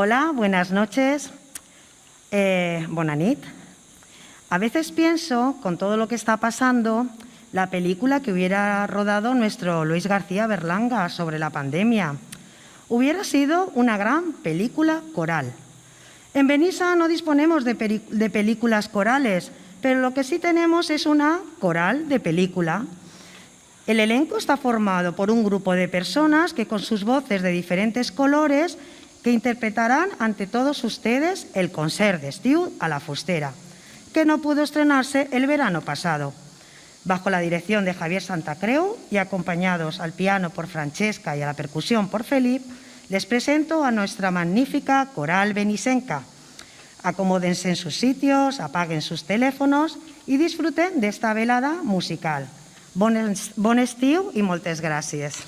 Hola, buenas noches. Bona nit. A veces pienso, con todo lo que está pasando, la película que hubiera rodado nuestro Luis García Berlanga sobre la pandemia. Hubiera sido una gran película coral. En Benissa no disponemos de películas corales, pero lo que sí tenemos es una coral de película. El elenco está formado por un grupo de personas que con sus voces de diferentes colores que interpretarán ante todos ustedes el concert d'estiu a la Fustera, que no pudo estrenarse el verano pasado. Bajo la dirección de Javier Santacreu y acompañados al piano por Francesca y a la percusión por Felip, les presento a nuestra magnífica coral benissenca. Acomódense en sus sitios, apaguen sus teléfonos y disfruten de esta velada musical. Bon estiu i moltes gràcies.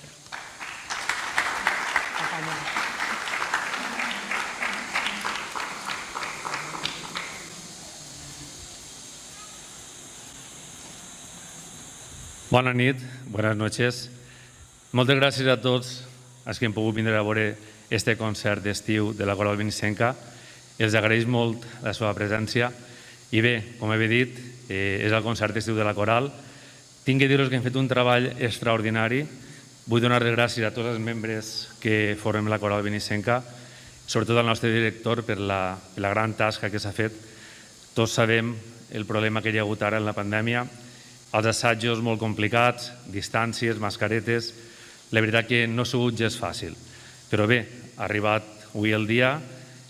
Bona nit, buenas noches. Moltes gràcies a tots els que hem pogut vindre a veure este concert d'estiu de la Coral Benissenca. Els agraeix molt la seva presència. I bé, com he dit, és el concert d'estiu de la Coral. Tinc que dir-vos que hem fet un treball extraordinari. Vull donar les gràcies a tots els membres que formem la Coral Benissenca, sobretot al nostre director per la gran tasca que s'ha fet. Tots sabem el problema que hi ha hagut ara en la pandèmia, els assajos molt complicats, distàncies, mascaretes. La veritat que no ha sigut gens fàcil. Però bé, ha arribat avui el dia,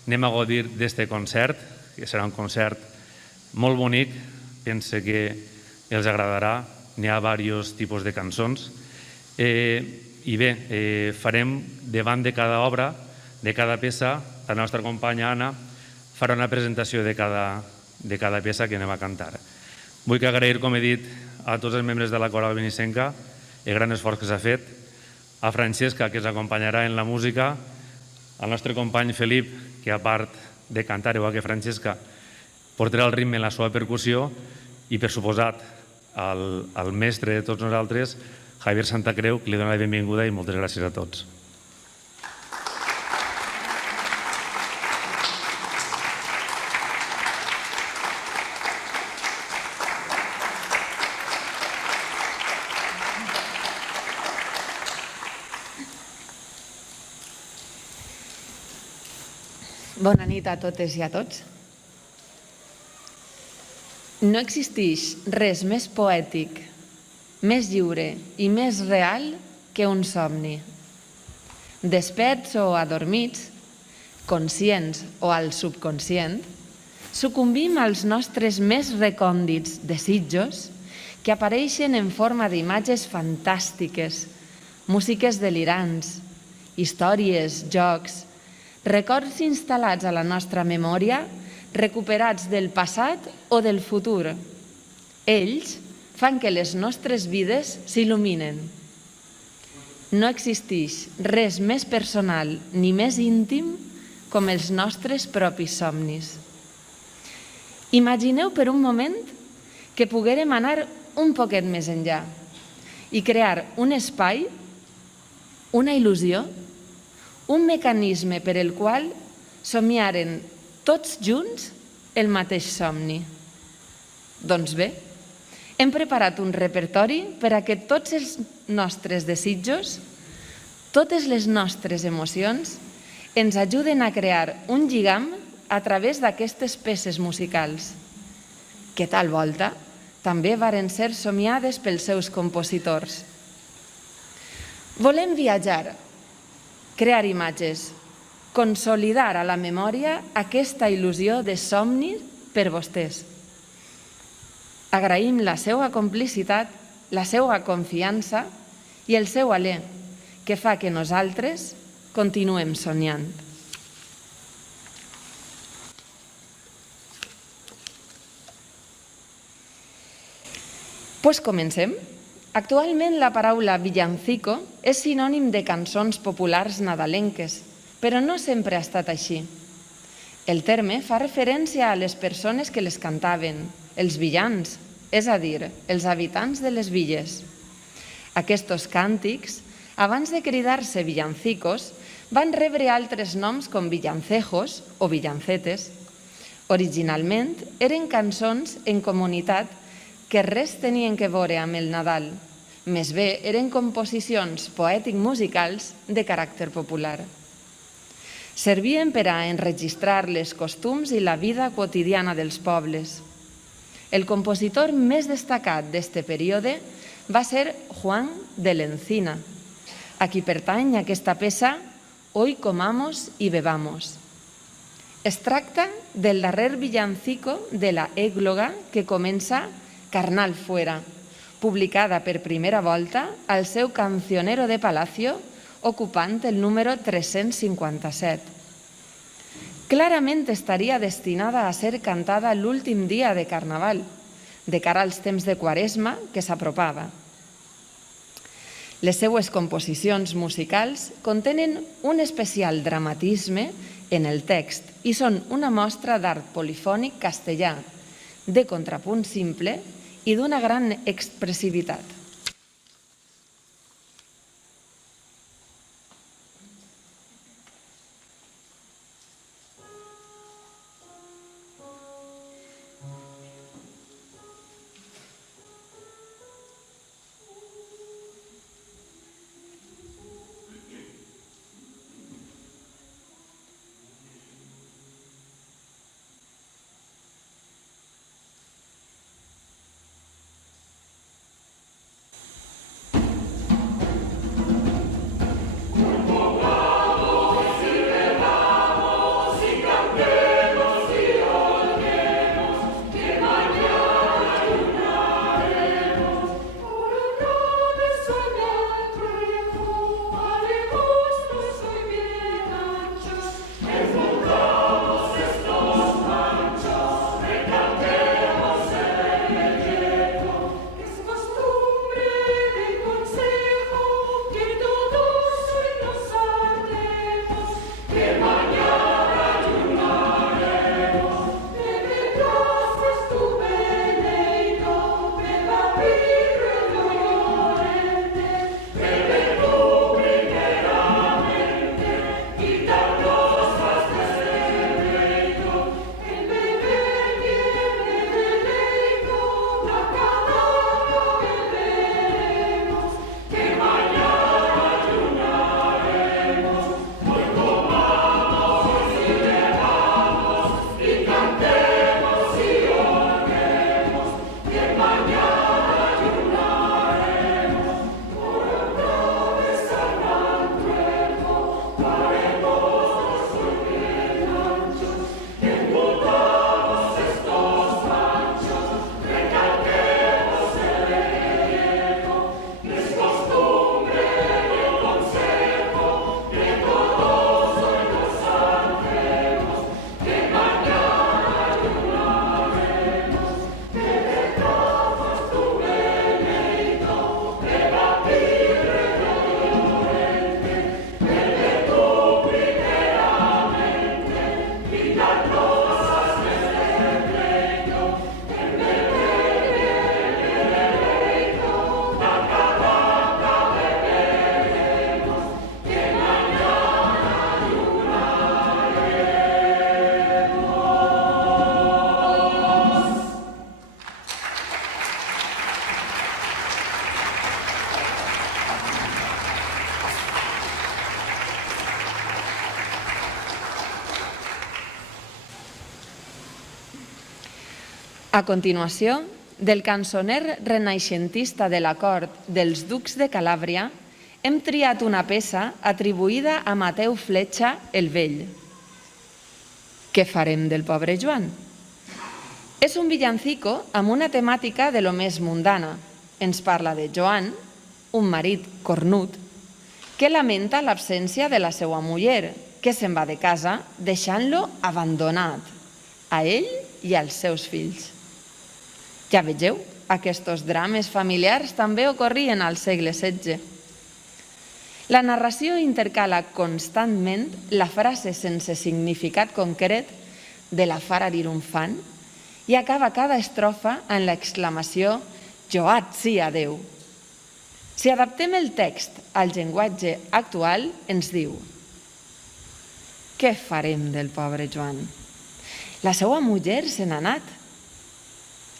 anem a gaudir d'este concert, que serà un concert molt bonic, pense que els agradarà, n'hi ha diversos tipus de cançons. I bé, farem davant de cada obra, de cada peça, la nostra companya Anna farà una presentació de cada peça que anem a cantar. Vull agrair, com he dit, a tots els membres de la Coral Benissenca el gran esforç que s'ha fet, a Francesca, que ens acompanyarà en la música, al nostre company Felip, que a part de cantar, igual que Francesca, portarà el ritme en la seva percussió, i per suposat al mestre de tots nosaltres, Javier Santacreu, que li dona la benvinguda i moltes gràcies a tots. Bona nit a totes i a tots. No existeix res més poètic, més lliure i més real que un somni. Desperts o adormits, conscients o al subconscient, sucumbim als nostres més recòndits desitjos que apareixen en forma d'imatges fantàstiques, músiques delirants, històries, jocs, records instal·lats a la nostra memòria, recuperats del passat o del futur. Ells fan que les nostres vides s'il·luminen. No existeix res més personal ni més íntim com els nostres propis somnis. Imagineu per un moment que poguérem anar un poquet més enllà i crear un espai, una il·lusió, un mecanisme per el qual somiaren tots junts el mateix somni. Doncs bé, hem preparat un repertori per a que tots els nostres desitjos, totes les nostres emocions, ens ajuden a crear un lligam a través d'aquestes peces musicals, que tal volta també varen ser somiades pels seus compositors. Volem viatjar, crear imatges, consolidar a la memòria aquesta il·lusió de somni per vostès. Agraïm la seva complicitat, la seva confiança i el seu alè, que fa que nosaltres continuem somiant. Doncs comencem. Actualment la paraula villancico és sinònim de cançons populars nadalenques, però no sempre ha estat així. El terme fa referència a les persones que les cantaven, els villans, és a dir, els habitants de les villes. Aquests càntics abans de cridar-se villancicos, van rebre altres noms com villancejos o villancetes. Originalment eren cançons en comunitat que res tenien que veure amb el Nadal. Més bé, eren composicions poètic-musicals de caràcter popular. Servien per a enregistrar les costums i la vida quotidiana dels pobles. El compositor més destacat d'este període va ser Juan de l'Encina, a qui pertany aquesta peça Hoy comamos y bebamos. Es tracta del darrer villancico de la égloga que comença Carnal fuera, publicada per primera volta al seu Cancionero de Palacio, ocupant el número 357. Clarament estaria destinada a ser cantada l'últim dia de Carnaval, de cara als temps de Quaresma que s'apropava. Les seues composicions musicals contenen un especial dramatisme en el text i són una mostra d'art polifònic castellà, de contrapunt simple i d'una gran expressivitat. A continuació, del cançoner renaixentista de la cort dels ducs de Calàbria, hem triat una peça atribuïda a Mateu Fletxa el Vell. Què farem del pobre Joan? És un villancico amb una temàtica de lo més mundana. Ens parla de Joan, un marit cornut, que lamenta l'absència de la seva muller, que se'n va de casa deixant-lo abandonat, a ell i als seus fills. Ja vegeu, aquests drames familiars també ocorrien al segle XVI. La narració intercala constantment la frase sense significat concret de la fara triomfant i acaba cada estrofa en l'exclamació «Lloat sia Déu». Si adaptem el text al llenguatge actual, ens diu: què farem del pobre Joan? La seva muller se n'ha anat.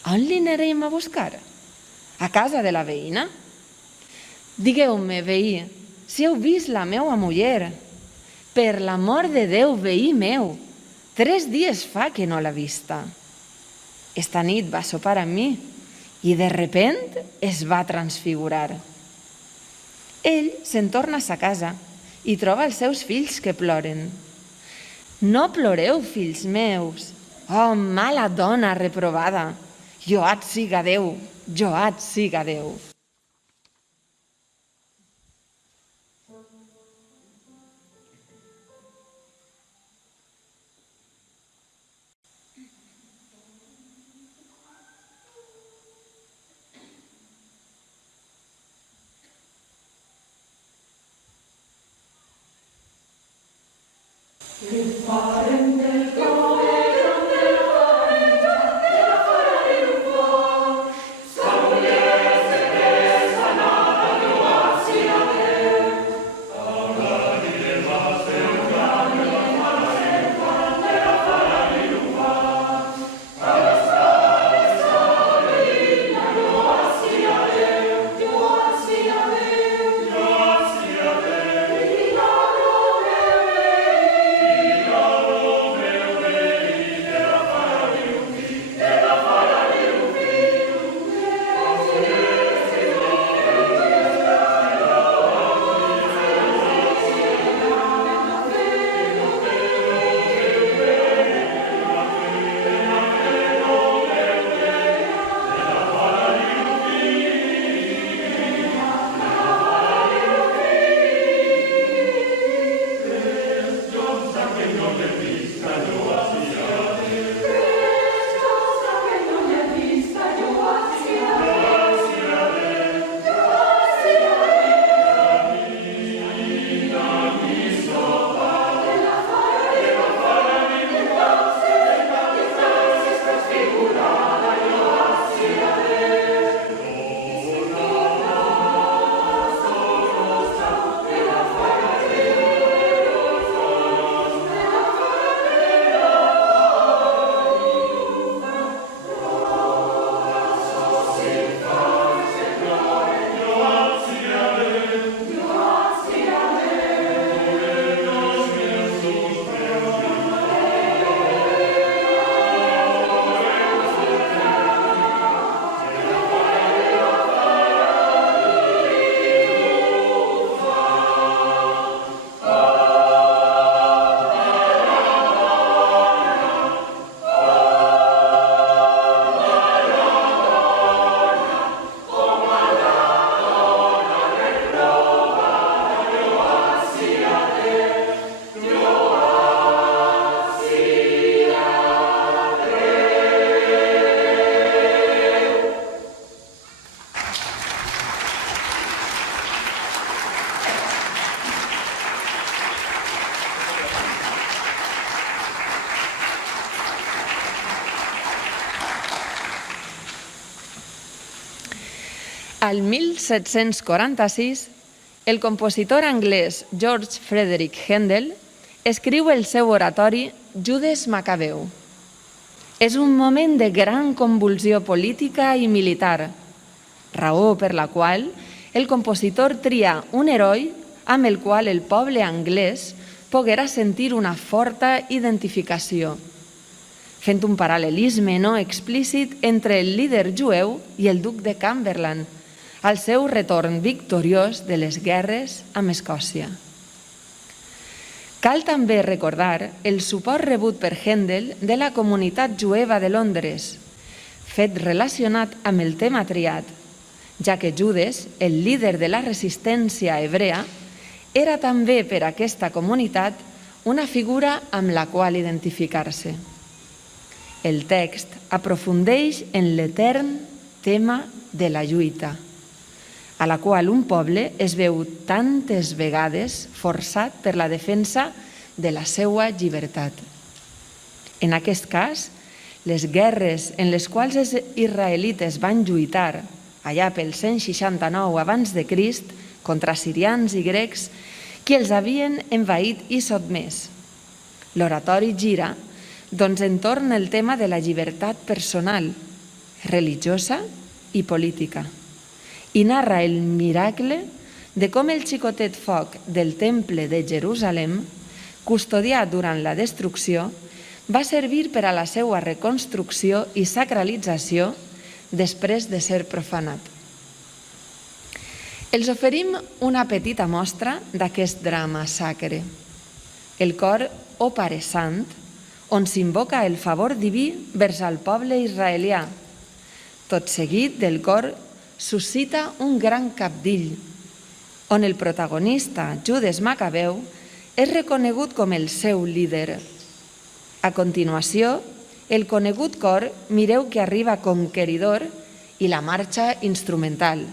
On li anirem a buscar? A casa de la veïna? Digueu-me, veí, si heu vist la meua muller. Per l'amor de Déu, veí meu, 3 dies fa que no l'ha vista. Esta nit va sopar amb mi i de repent es va transfigurar. Ell se'n torna a sa casa i troba els seus fills que ploren. No ploreu, fills meus. Oh, mala dona reprovada. Lloat siga Déu, lloat siga Déu. Al 1746, el compositor anglès George Frederick Handel escriu el seu oratori Judes Macabeu. És un moment de gran convulsió política i militar, raó per la qual el compositor tria un heroi amb el qual el poble anglès poguera sentir una forta identificació, fent un paral·lelisme no explícit entre el líder jueu i el duc de Cumberland, al seu retorn victoriós de les guerres amb Escòcia. Cal també recordar el suport rebut per Handel de la comunitat jueva de Londres, fet relacionat amb el tema triat, ja que Judes, el líder de la resistència hebrea, era també per aquesta comunitat una figura amb la qual identificar-se. El text aprofundeix en l'etern tema de la lluita, a la qual un poble es veu tantes vegades forçat per la defensa de la seva llibertat. En aquest cas, les guerres en les quals els israelites van lluitar allà pel 169 abans de Crist, contra sirians i grecs, qui els havien envaït i sotmès. L'oratori gira, doncs, entorn el tema de la llibertat personal, religiosa i política, i narra el miracle de com el xicotet foc del Temple de Jerusalem, custodiat durant la destrucció, va servir per a la seva reconstrucció i sacralització després de ser profanat. Els oferim una petita mostra d'aquest drama sacre, el cor O Pare Sant, on s'invoca el favor diví vers al poble israelià. Tot seguit del cor suscita un gran cabdill, on el protagonista, Judes Macabeu, és reconegut com el seu líder. A continuació, el conegut cor Mireu que arriba conqueridor i la marxa instrumental,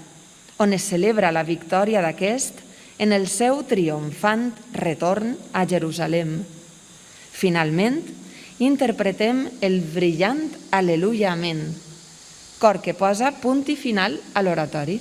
on es celebra la victòria d'aquest en el seu triomfant retorn a Jerusalem. Finalment, interpretem el brillant Aleluia Amén, cor que posa punt i final a l'oratori.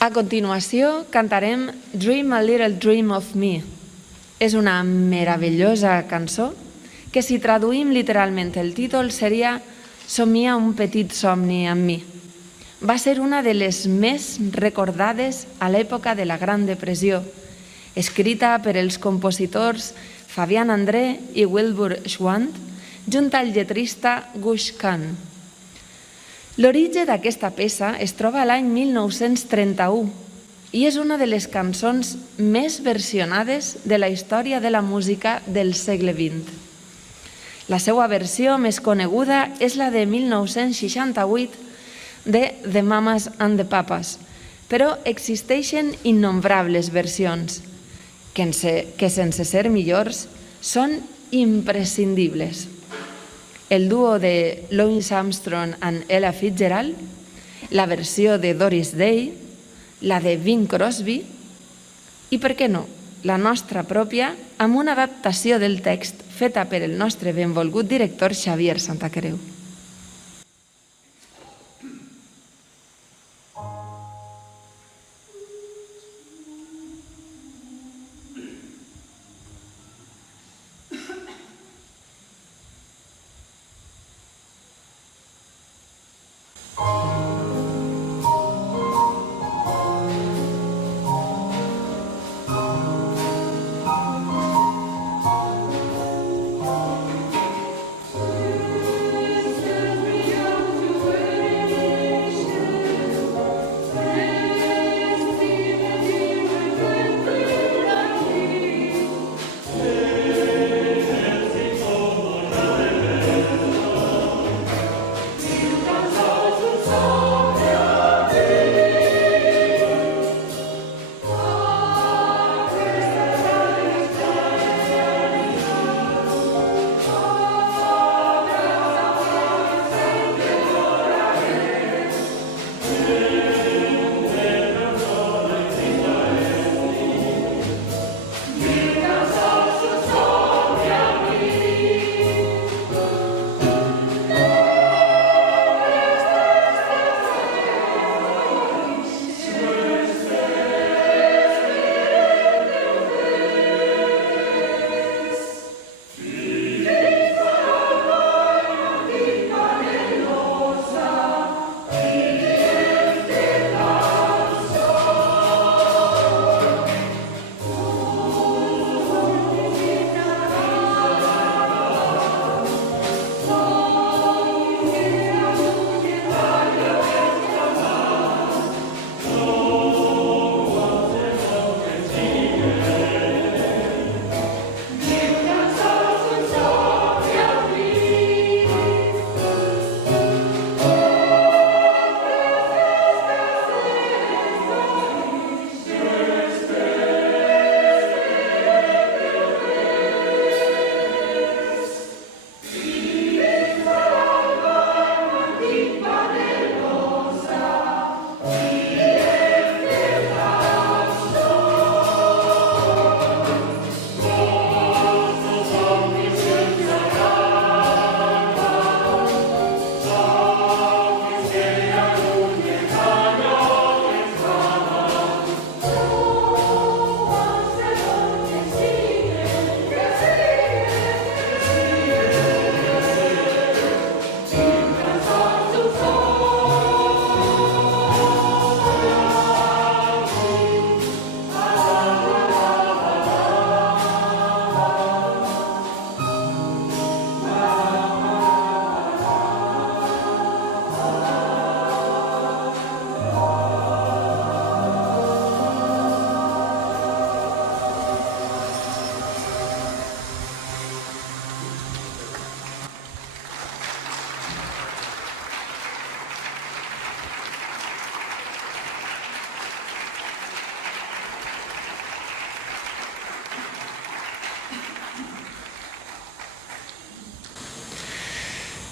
A continuació cantarem Dream a Little Dream of Me. És una meravellosa cançó que si traduïm literalment el títol seria Somia un petit somni amb mi. Va ser una de les més recordades a l'època de la Gran Depressió, escrita per els compositors Fabian André i Wilbur Schwant, junt al lletrista Gush Khan. L'origen d'aquesta peça es troba a l'any 1931 i és una de les cançons més versionades de la història de la música del segle XX. La seva versió més coneguda és la de 1968 de The Mamas and the Papas, però existeixen innombrables versions que sense ser millors són imprescindibles. El duo de Louis Armstrong and Ella Fitzgerald, la versió de Doris Day, la de Bing Crosby i, per què no, la nostra pròpia amb una adaptació del text feta per el nostre benvolgut director Xavier Santacreu.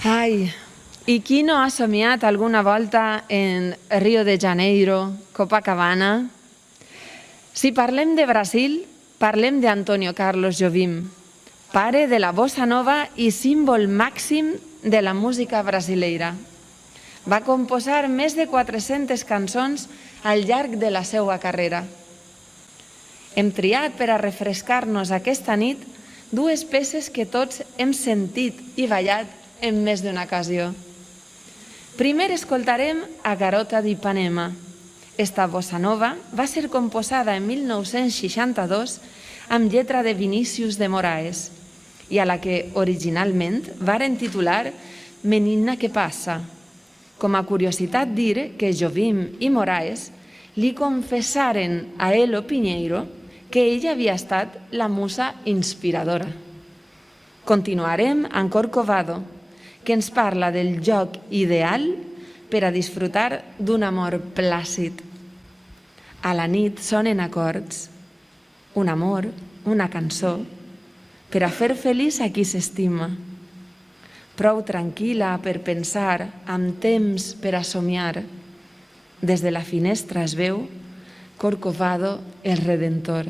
Ai, i qui no ha somiat alguna volta en Rio de Janeiro, Copacabana? Si parlem de Brasil, parlem d'Antonio Carlos Jobim, pare de la bossa nova i símbol màxim de la música brasileira. Va composar més de 400 cançons al llarg de la seva carrera. Hem triat per a refrescar-nos aquesta nit dues peces que tots hem sentit i ballat en més d'una ocasió. Primer escoltarem a Garota d'Ipanema. Esta bossa nova va ser composada en 1962 amb lletra de Vinícius de Moraes i a la que originalment varen titular Menina que passa. Com a curiositat dir que Jobim i Moraes li confessaren a Elo Piñeiro que ella havia estat la musa inspiradora. Continuarem amb Corcovado, que ens parla del joc ideal per a disfrutar d'un amor plàcid. A la nit sonen acords, un amor, una cançó, per a fer feliç a qui s'estima. Prou tranquil·la per pensar, amb temps per a somiar. Des de la finestra es veu Corcovado, el Redentor.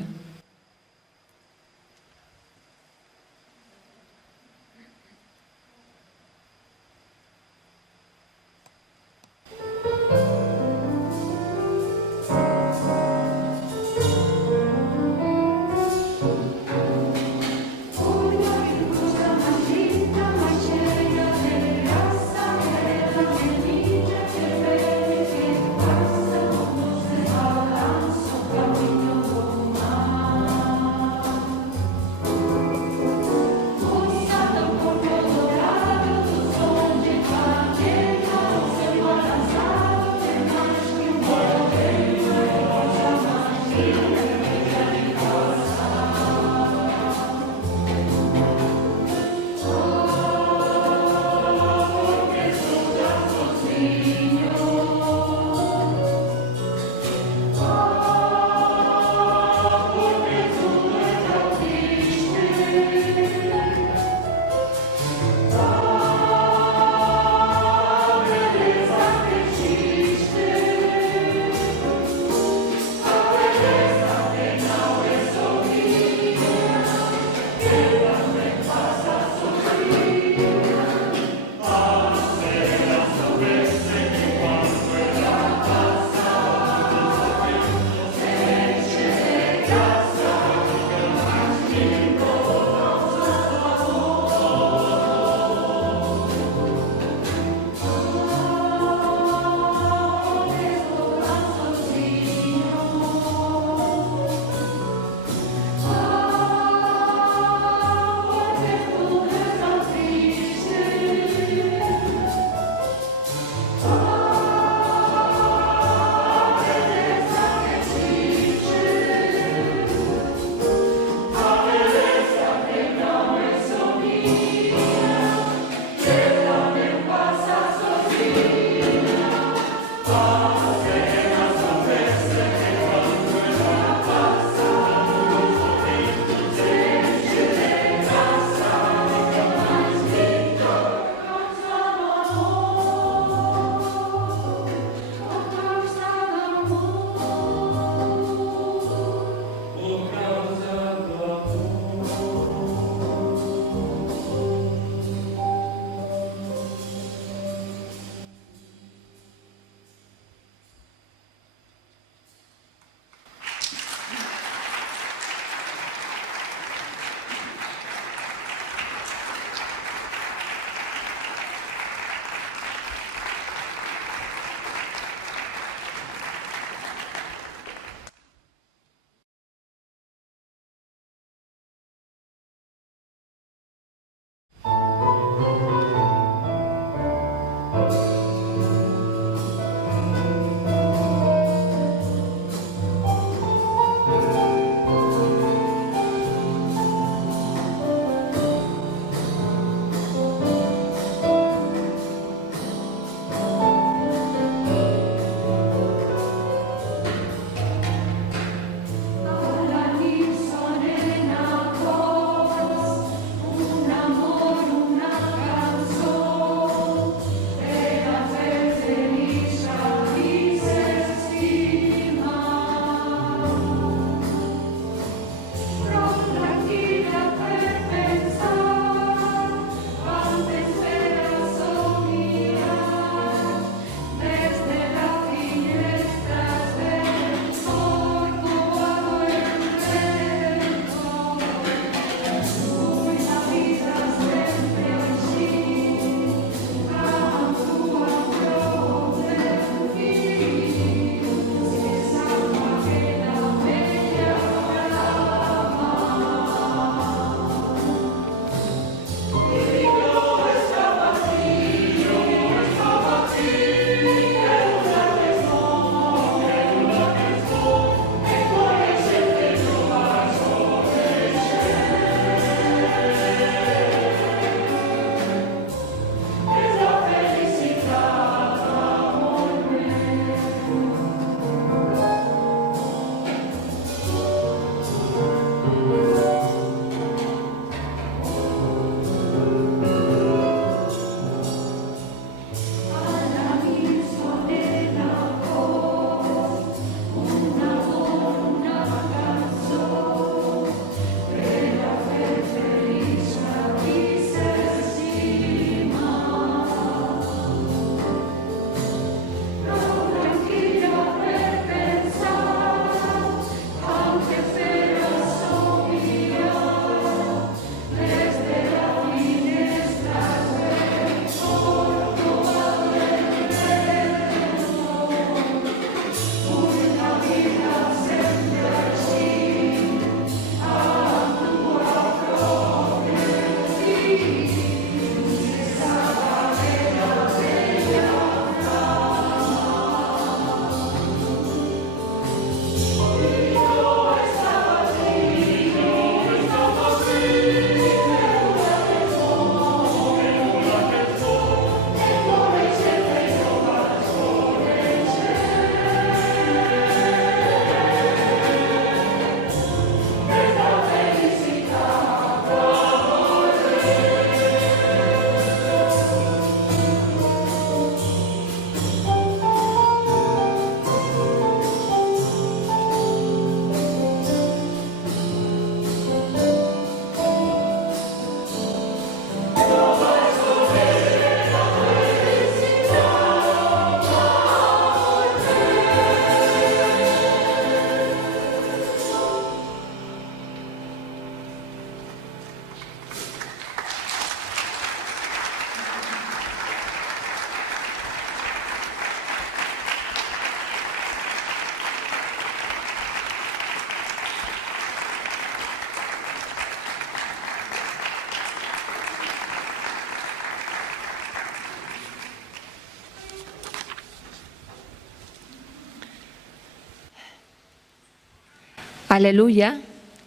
Aleluia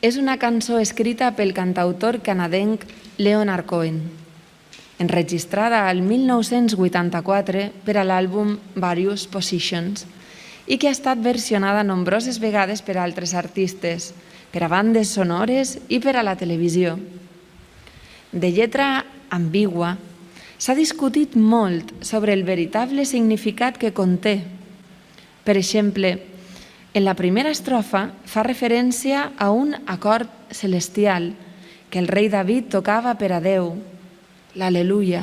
és una cançó escrita pel cantautor canadenc Leonard Cohen, enregistrada al 1984 per a l'àlbum Various Positions i que ha estat versionada nombroses vegades per altres artistes, per a bandes sonores i per a la televisió. De lletra ambigua, s'ha discutit molt sobre el veritable significat que conté. Per exemple, en la primera estrofa fa referència a un acord celestial que el rei David tocava per a Déu, l'Aleluia.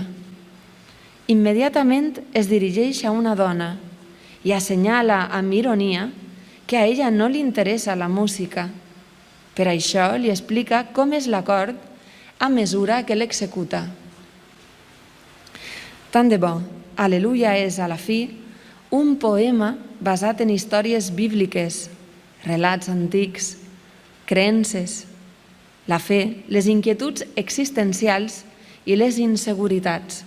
Immediatament es dirigeix a una dona i assenyala amb ironia que a ella no li interessa la música. Per això li explica com és l'acord a mesura que l'executa. Tant de bo, Aleluia és, a la fi, un poema basat en històries bíbliques, relats antics, creences, la fe, les inquietuds existencials i les inseguritats.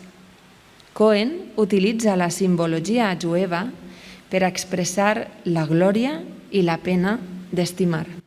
Cohen utilitza la simbologia jueva per expressar la glòria i la pena d'estimar.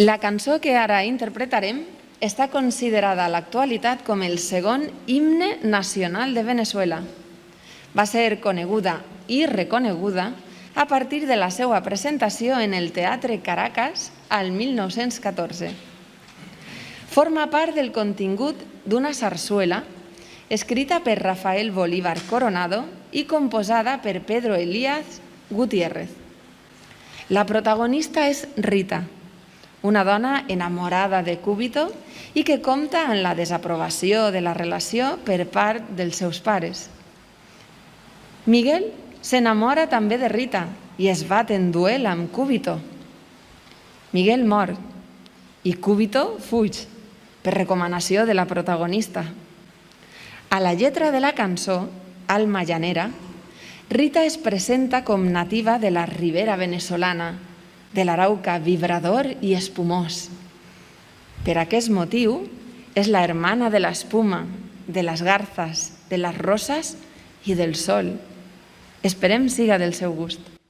La cançó que ara interpretarem està considerada a l'actualitat com el segon himne nacional de Veneçuela. Va ser coneguda i reconeguda a partir de la seva presentació en el Teatre Caracas al 1914. Forma part del contingut d'una sarsuela escrita per Rafael Bolívar Coronado i composada per Pedro Elías Gutiérrez. La protagonista és Rita, una dona enamorada de Cúbito i que compta amb la desaprovació de la relació per part dels seus pares. Miguel s'enamora també de Rita i es bat en duel amb Cúbito. Miguel mor i Cúbito fuig per recomanació de la protagonista. A la lletra de la cançó, Alma llanera, Rita es presenta com nativa de la ribera venezolana, de l'Arauca vibrador i espumós. Per aquest motiu, és la hermana de l'espuma, de les garzas, de les roses i del sol. Esperem siga del seu gust.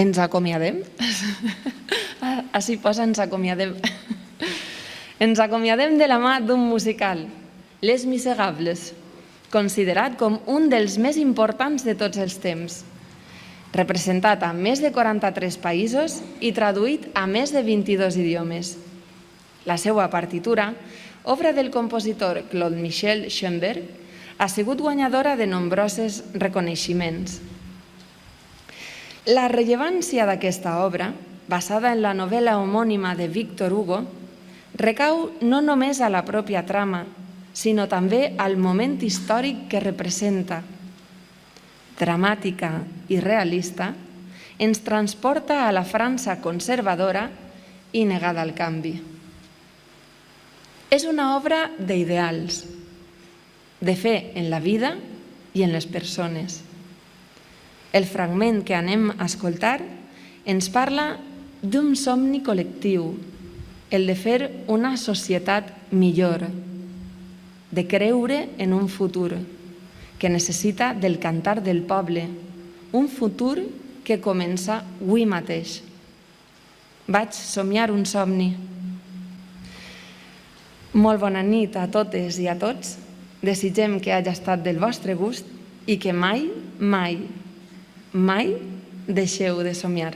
Ens acomiadem? Així posa ens acomiadem. Ens acomiadem de la mà d'un musical, Les Miserables, considerat com un dels més importants de tots els temps. representat a més de 43 països i traduït a més de 22 idiomes. La seva partitura, obra del compositor Claude Michel Schoenberg, ha sigut guanyadora de nombrosos reconeixements. La rellevància d'aquesta obra, basada en la novel·la homònima de Victor Hugo, recau no només a la pròpia trama, sinó també al moment històric que representa. Dramàtica i realista, ens transporta a la França conservadora i negada al canvi. És una obra d'ideals, de fe en la vida i en les persones. El fragment que anem a escoltar ens parla d'un somni col·lectiu, el de fer una societat millor, de creure en un futur que necessita del cantar del poble, un futur que comença avui mateix. Vaig somiar un somni. Molt bona nit a totes i a tots. Desitgem que hagi estat del vostre gust i que mai, mai, mai deixeu de somiar.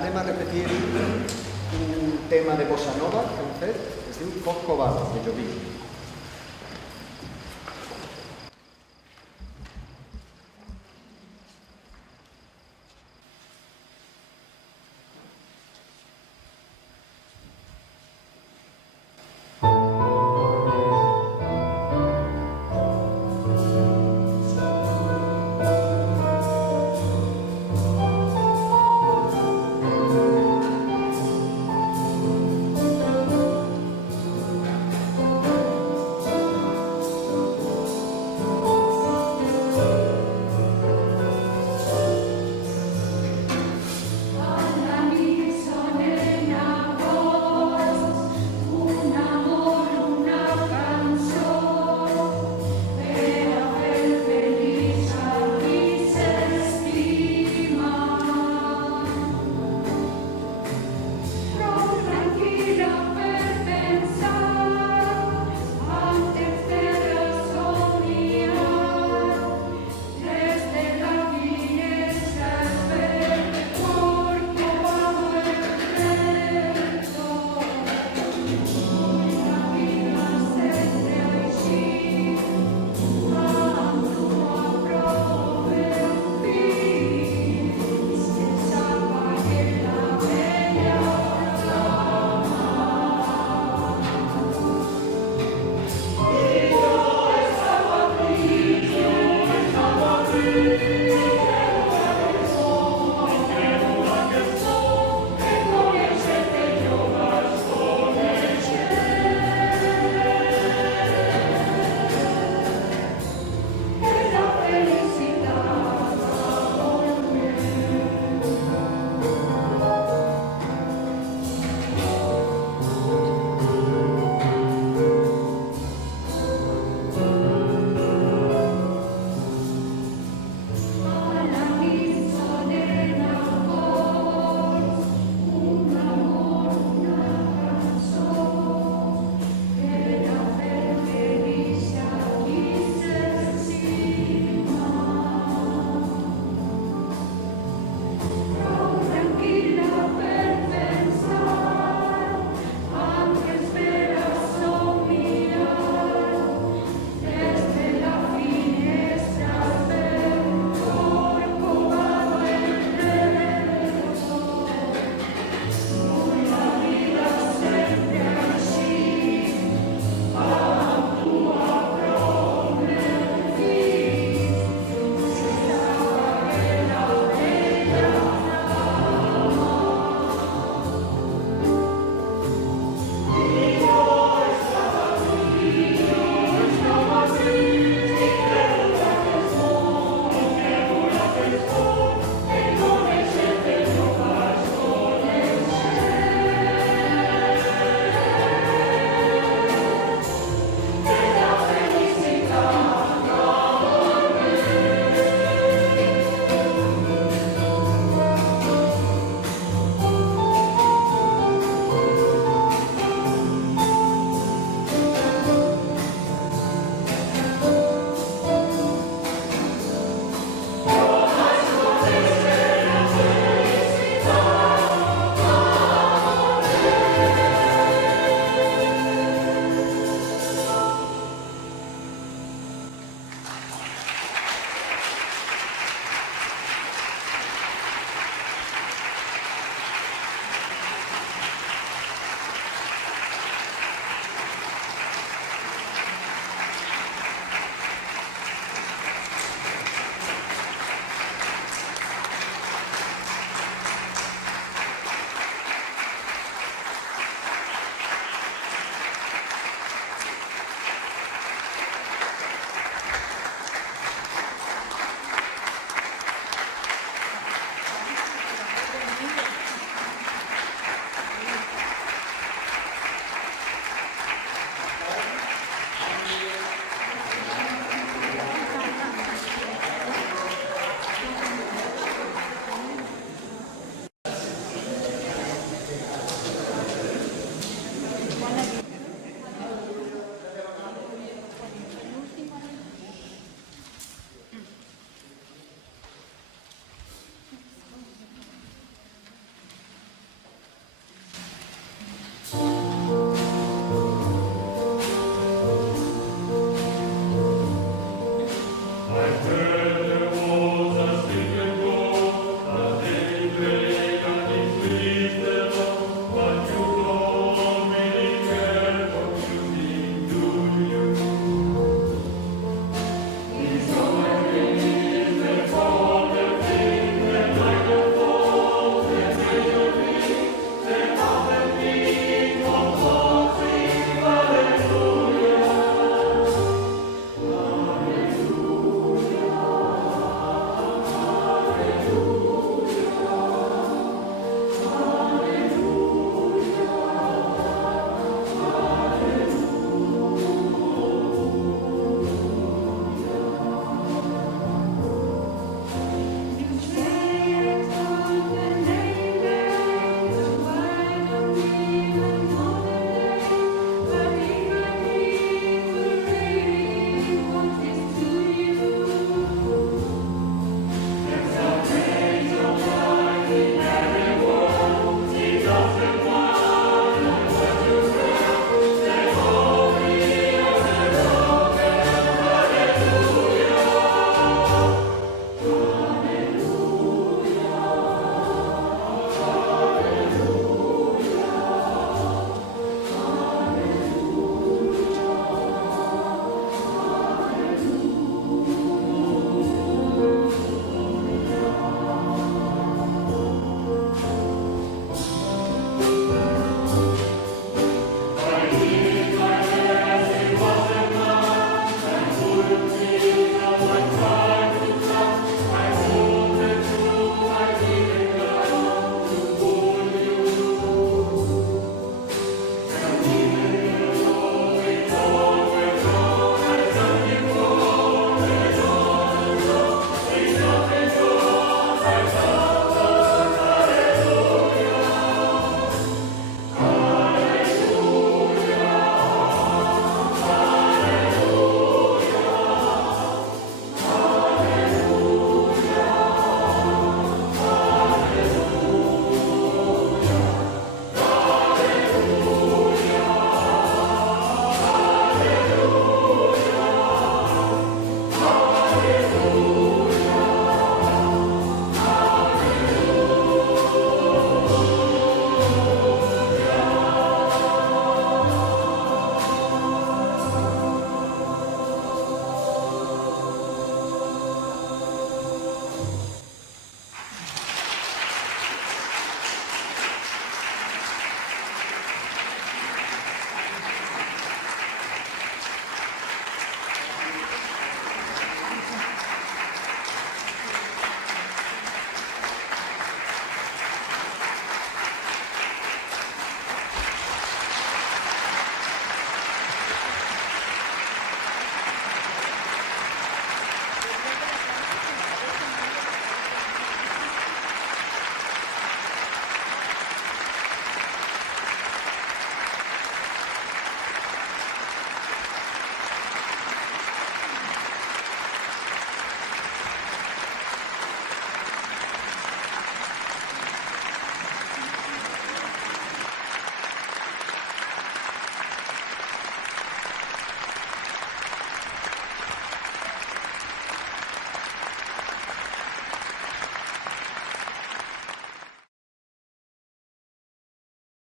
anem a repetir un tema de bossa nova que hem fet, es diu Corcovado, de Jobim.